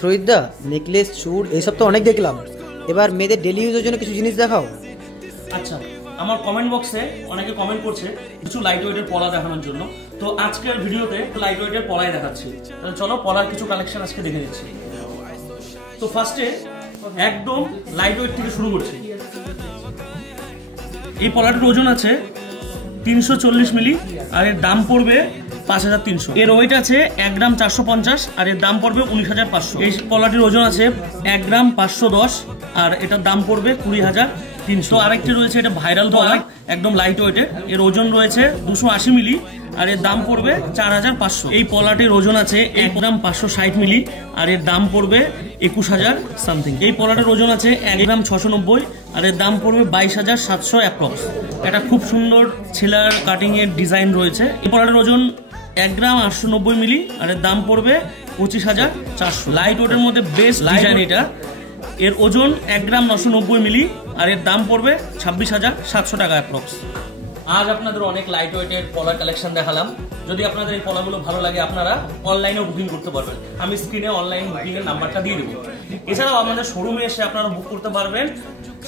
শহীদদা necklace চুড় এইসব তো অনেক দেখলাম, এবার মেয়েদের ডেলি ইউজের জন্য কিছু জিনিস দেখাও। আচ্ছা, আমার কমেন্ট বক্সে অনেকে কমেন্ট করছে কিছু লাইট ওয়েটের পলা দেখানোর জন্য। তো আজকের ভিডিওতে লাইট ওয়েটের পলাই দেখাচ্ছি। তাহলে চলো পলার কিছু কালেকশন আজকে দেখে নিচ্ছি। তো ফার্স্টে একদম লাইট ওয়েট থেকে শুরু করছি। এই পলাটির ওজন আছে 340 মিলি আর এর দাম পড়বে 5300। এর ওয়েট আছে 1 গ্রাম 450 আর এর দাম পড়বে 19500। এই পলাটির ওজন আছে 1 গ্রাম 510 আর এটার দাম পড়বে 20300। আরেকটি রয়েছে, এটা ভাইরাল পলা, একদম লাইট ওয়েটের। এর ওজন রয়েছে 280 মিলি আর এর দাম পড়বে 4500। এই পলাটির ওজন আছে 1 গ্রাম 560 মিলি আর এর দাম পড়বে 21000 সামথিং। এই পলাটির ওজন আছে 1 গ্রাম 690 আর এর দাম পড়বে 22700 অ্যাপ্রক্স। এটা খুব সুন্দর ছেলার কাটিং এর ডিজাইন রয়েছে। এই পলাটির ওজন 1 গ্রাম 890 মিলি আর এর দাম পড়বে 25400। লাইট ওয়েটের মধ্যে বেস্ট ডিজাইন এটা। এর ওজন 1 গ্রাম 990 মিলি আর এর দাম পড়বে 26700 টাকা অ্যাপ্রক্স। আজ আপনাদের অনেক লাইট ওয়েটের পলার কালেকশন দেখালাম। যদি আপনাদের এই পলাগুলো ভালো লাগে আপনারা অনলাইনেও বুকিং করতে পারবেন। আমি স্ক্রিনে অনলাইন বুকিং এর নাম্বারটা দিয়ে দেবো। এছাড়াও আমাদের শোরুমে এসে আপনারা বুক করতে পারবেন।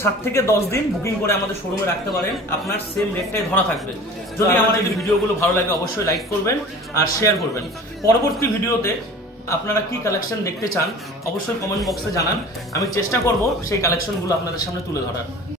7 থেকে 10 দিন বুকিং করে আমাদের শোরুমে রাখতে পারেন, আপনার সেম রেটটাই ধরা থাকবে। যদি আমাদের এই ভিডিওগুলো ভালো লাগে অবশ্যই লাইক করবেন আর শেয়ার করবেন। পরবর্তী ভিডিওতে আপনারা কি কালেকশন দেখতে চান অবশ্যই কমেন্ট বক্সে জানান। আমি চেষ্টা করব সেই কালেকশনগুলো আপনাদের সামনে তুলে ধরার।